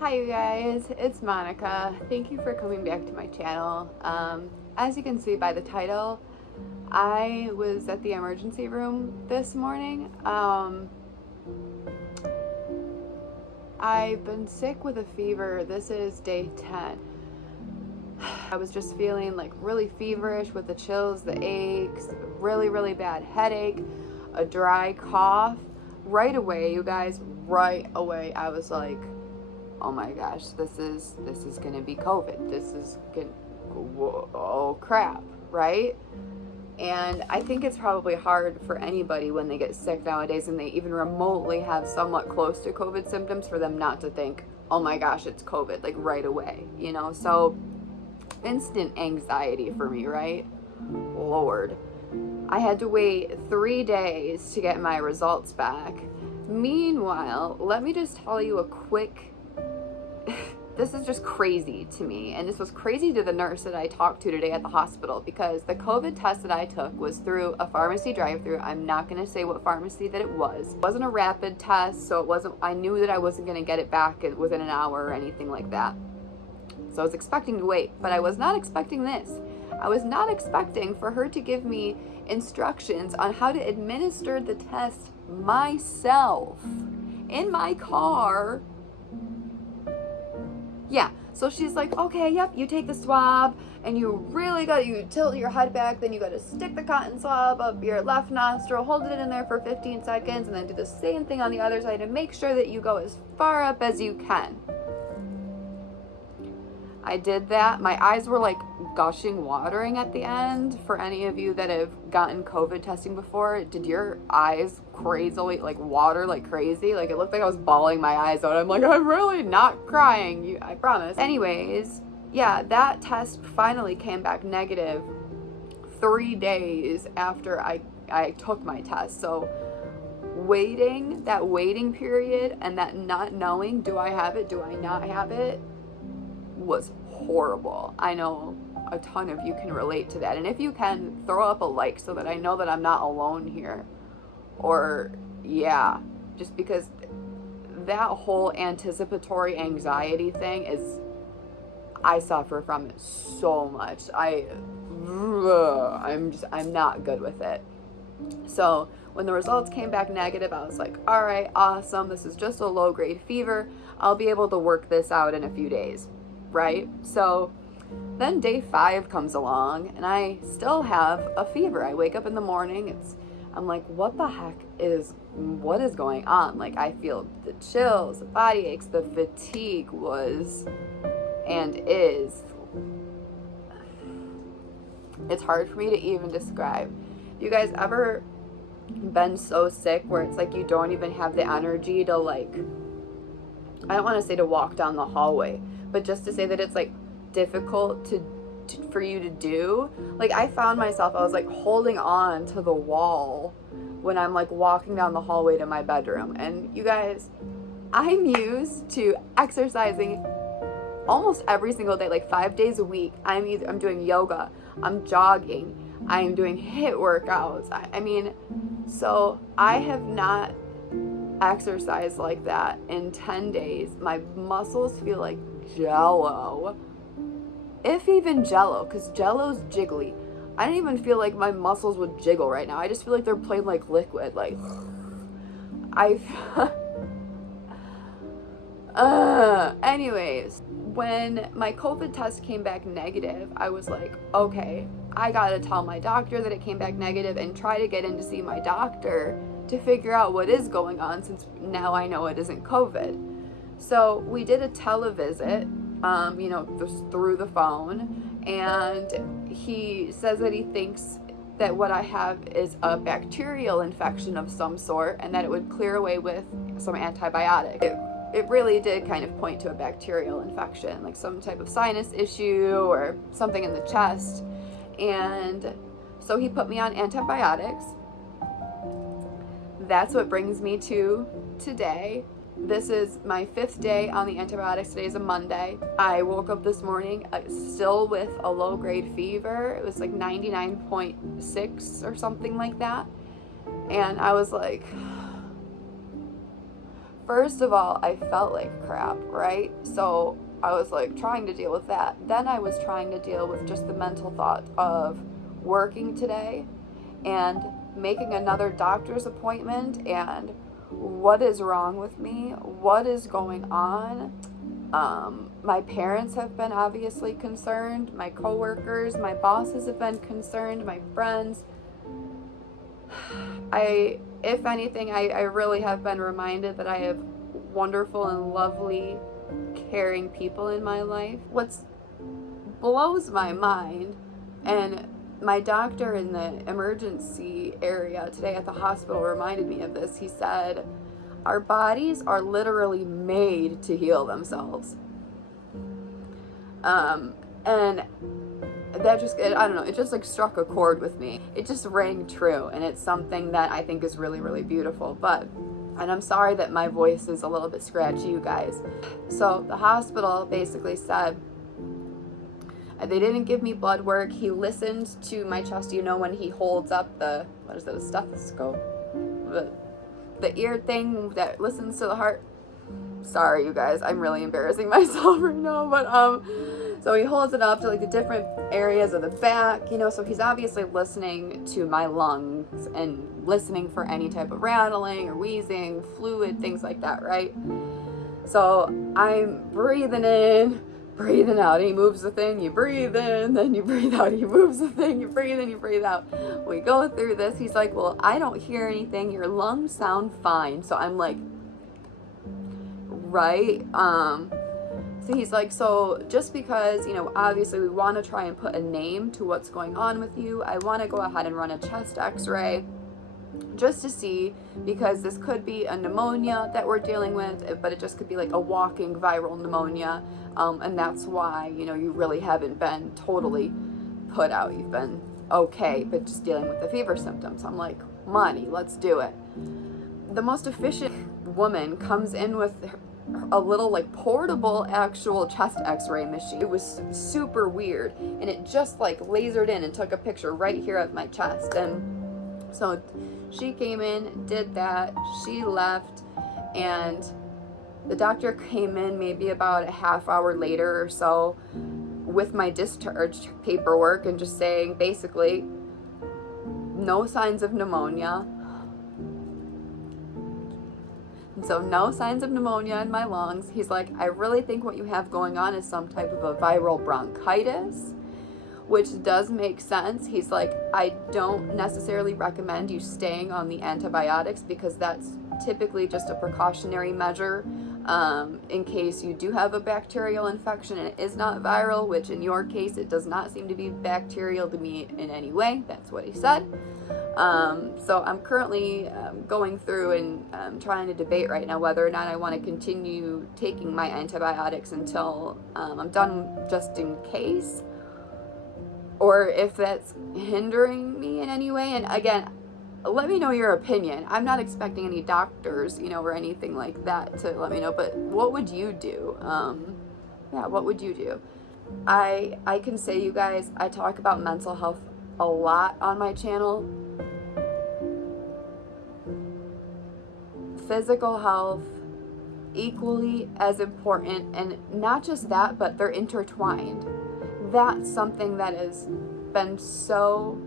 Hi you guys, it's Monica. Thank you for coming back to my channel. As you can see by the title, I was at the emergency room this morning. I've been sick with a fever. This is day 10. I was just feeling like really feverish with the chills, the aches, really bad headache, a dry cough. Right away, you guys, right away, I was like, oh my gosh, this is gonna be COVID. This is gonna, oh crap, right? And I think it's probably hard for anybody when they get sick nowadays and they even remotely have somewhat close to COVID symptoms for them not to think, oh my gosh, it's COVID, like right away, you know? So instant anxiety for me, right? Lord. I had to wait 3 days to get my results back. Meanwhile, let me just tell you a quick this is just crazy to me, and this was crazy to the nurse that I talked to today at the hospital, because the COVID test that I took was through a pharmacy drive-through. I'm not going to say what pharmacy that it was. It wasn't a rapid test, so it wasn't, I knew that I wasn't going to get it back within an hour or anything like that. So I was expecting to wait, but I was not expecting this. I was not expecting for her to give me instructions on how to administer the test myself in my car. Yeah, so she's like, okay, yep, you take the swab and you tilt your head back, then you gotta stick the cotton swab up your left nostril, hold it in there for 15 seconds, and then do the same thing on the other side and make sure that you go as far up as you can. I did that. My eyes were like gushing watering at the end. For any of you that have gotten COVID testing before, did your eyes crazily like water like crazy? Like it looked like I was bawling my eyes out. I'm like, I'm really not crying, I promise. Anyways, yeah, that test finally came back negative 3 days after I took my test. So that waiting period and that not knowing, do I have it, do I not have it, was horrible. I know a ton of you can relate to that, and if you can, throw up a like so that I know that I'm not alone here. Or yeah, just because that whole anticipatory anxiety thing I suffer from it so much. I'm not good with it. So when the results came back negative, I was like, all right, awesome, this is just a low-grade fever. I'll be able to work this out in a few days. Right? So then day 5 comes along and I still have a fever. I wake up in the morning, I'm like, what is going on? Like I feel the chills, the body aches, the fatigue was and is, it's hard for me to even describe. You guys ever been so sick where it's like you don't even have the energy to, like, I don't want to say to walk down the hallway, but just to say that it's like difficult for you to do. Like I found myself, I was like holding on to the wall when I'm like walking down the hallway to my bedroom. And you guys, I'm used to exercising almost every single day, like 5 days a week. I'm doing yoga, I'm jogging, I'm doing HIIT workouts. I mean, so I have not exercised like that in 10 days. My muscles feel like jello, if even jello, because jello's jiggly. I don't even feel like my muscles would jiggle right now. I just feel like they're plain like liquid. Like anyways, when my COVID test came back negative, I was like, okay, I gotta tell my doctor that it came back negative and try to get in to see my doctor to figure out what is going on, since now I know it isn't COVID. So we did a televisit, just through the phone, and he says that he thinks that what I have is a bacterial infection of some sort and that it would clear away with some antibiotic. It really did kind of point to a bacterial infection, like some type of sinus issue or something in the chest. And so he put me on antibiotics. That's what brings me to today. This is my 5th day on the antibiotics. Today is a Monday. I woke up this morning still with a low-grade fever. It was like 99.6 or something like that. And I was like, first of all, I felt like crap, right? So I was like trying to deal with that. Then I was trying to deal with just the mental thought of working today and making another doctor's appointment, and what is wrong with me? What is going on? My parents have been obviously concerned. My coworkers, my bosses have been concerned. My friends. If anything, I really have been reminded that I have wonderful and lovely, caring people in my life. What blows my mind, and my doctor in the emergency area today at the hospital reminded me of this. He said, our bodies are literally made to heal themselves. And that just, I don't know, it just like struck a chord with me. It just rang true, and it's something that I think is really, really beautiful. And I'm sorry that my voice is a little bit scratchy, you guys. So the hospital basically said, they didn't give me blood work. He listened to my chest, you know, when he holds up the, what is it, a stethoscope? The ear thing that listens to the heart. Sorry, you guys, I'm really embarrassing myself right now, but so he holds it up to like the different areas of the back, you know, so he's obviously listening to my lungs and listening for any type of rattling or wheezing, fluid, things like that, right? So I'm breathing in, breathing out. He moves the thing, you breathe in, then you breathe out. He moves the thing, you breathe in, you breathe out. We go through this. He's like, well, I don't hear anything. Your lungs sound fine. So I'm like, right? So he's like, so just because, you know, obviously we want to try and put a name to what's going on with you, I want to go ahead and run a chest x-ray just to see, because this could be a pneumonia that we're dealing with, but it just could be like a walking viral pneumonia. And that's why, you know, you really haven't been totally put out. You've been okay, but just dealing with the fever symptoms. I'm like, money, let's do it. The most efficient woman comes in with a little like portable actual chest x-ray machine. It was super weird, and it just like lasered in and took a picture right here of my chest. And so she came in, did that, she left, and the doctor came in maybe about a half hour later or so with my discharge paperwork and just saying basically no signs of pneumonia. And so no signs of pneumonia in my lungs. He's like, I really think what you have going on is some type of a viral bronchitis, which does make sense. He's like, I don't necessarily recommend you staying on the antibiotics because that's typically just a precautionary measure in case you do have a bacterial infection and it is not viral, which in your case, it does not seem to be bacterial to me in any way. That's what he said. So I'm currently going through and trying to debate right now whether or not I want to continue taking my antibiotics until I'm done, just in case, or if that's hindering me in any way. And again, let me know your opinion. I'm not expecting any doctors, you know, or anything like that to let me know, but what would you do? Yeah, what would you do? I can say, you guys, I talk about mental health a lot on my channel. Physical health, equally as important, and not just that, but they're intertwined. That's something that has been so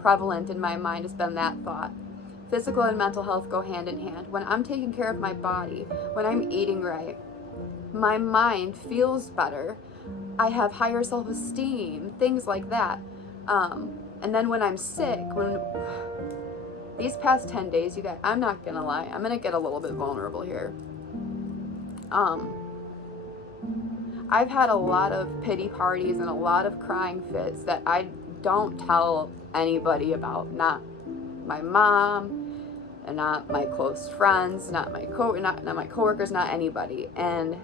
prevalent in my mind, has been that thought. Physical and mental health go hand in hand. When I'm taking care of my body, when I'm eating right, my mind feels better. I have higher self-esteem, things like that. And then when I'm sick, when these past 10 days, you guys, I'm not gonna lie, I'm gonna get a little bit vulnerable here. I've had a lot of pity parties and a lot of crying fits that I don't tell anybody about. Not my mom, and not my close friends, not my coworkers, not anybody. And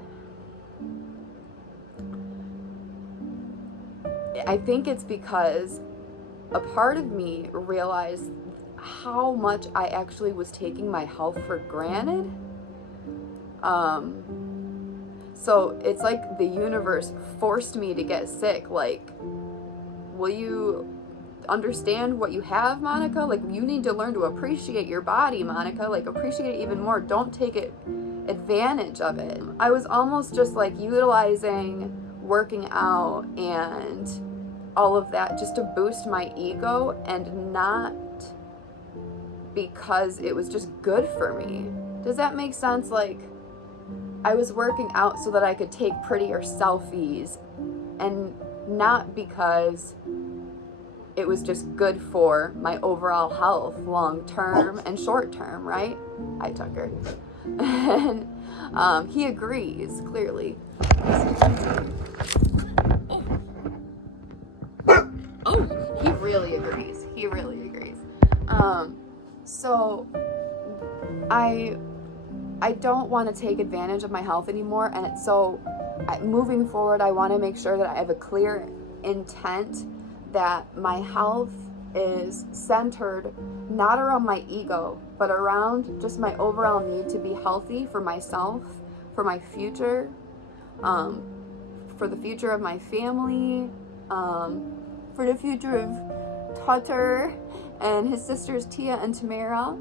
I think it's because a part of me realized how much I actually was taking my health for granted. So it's like the universe forced me to get sick. Like, will you understand what you have, Monica? Like, you need to learn to appreciate your body, Monica. Like, appreciate it even more. Don't take it advantage of it. I was almost just like utilizing working out and all of that just to boost my ego, and not because it was just good for me. Does that make sense? Like, I was working out so that I could take prettier selfies, and not because it was just good for my overall health, long term and short term, right? Hi, Tucker. And he agrees, clearly. Oh, he really agrees. He really agrees. So I don't want to take advantage of my health anymore, and it's so moving forward, I want to make sure that I have a clear intent that my health is centered not around my ego, but around just my overall need to be healthy for myself, for my future, for the future of my family, for the future of Tutter and his sisters Tia and Tamara.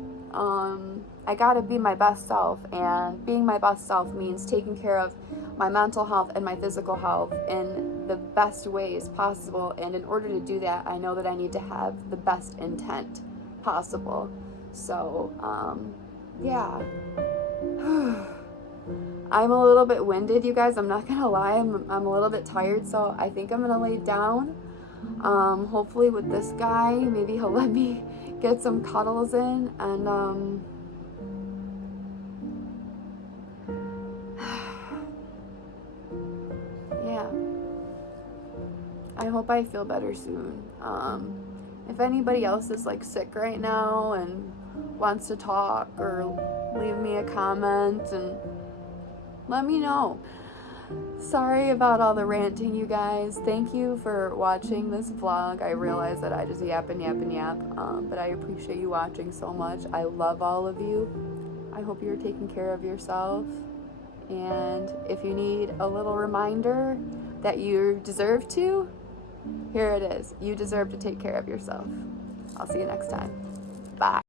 I gotta be my best self, and being my best self means taking care of my mental health and my physical health in the best ways possible. And in order to do that, I know that I need to have the best intent possible. So, yeah. I'm a little bit winded, you guys. I'm not gonna lie. I'm a little bit tired, so I think I'm gonna lay down. Hopefully with this guy, maybe he'll let me get some cuddles in, and yeah, I hope I feel better soon. If anybody else is like sick right now and wants to talk, or leave me a comment and let me know. Sorry about all the ranting, you guys. Thank you for watching this vlog. I realize that I just yap and yap and yap, but I appreciate you watching so much. I love all of you. I hope you're taking care of yourself. And if you need a little reminder that you deserve to, here it is. You deserve to take care of yourself. I'll see you next time. Bye.